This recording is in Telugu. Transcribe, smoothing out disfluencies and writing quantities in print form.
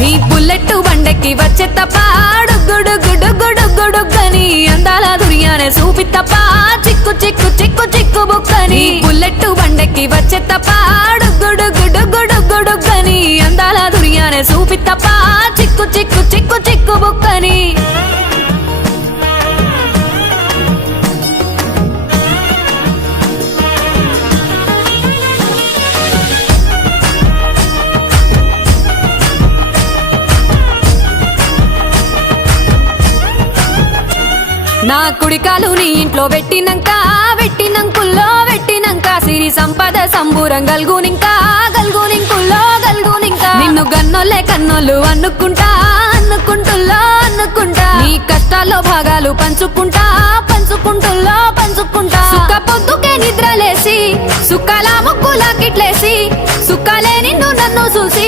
నీ బుల్లెట్ బండెక్కి వచ్చే తప్ప గుడుగుడుగుడుగుడుగుడుగని అందాల దుర్యానే చూపి తప్ప చిక్కు చిక్కు చిక్కు చిక్కు బుక్కని బుల్లెట్ బండెక్కి వచ్చే తప్ప గుడుగుడుగుడుగుడుగని అందాల దుర్యానే చూపి తప్ప చిక్కు చిక్కు చిక్కు చిక్కు బుక్కని నా కుడికాలు నీ ఇంట్లో పెట్టినంక సిరి సంపద సంబూరం గల్గునింకా నిన్ను గన్నోలే కన్నోళ్ళు అనుకుంటా నీ కష్టాల్లో భాగాలు పంచుకుంటా సుఖ పొద్దుకే నిద్రలేసి సుఖాల ముక్కులా కిట్లేసి సుఖాలే నిన్ను నన్ను చూసి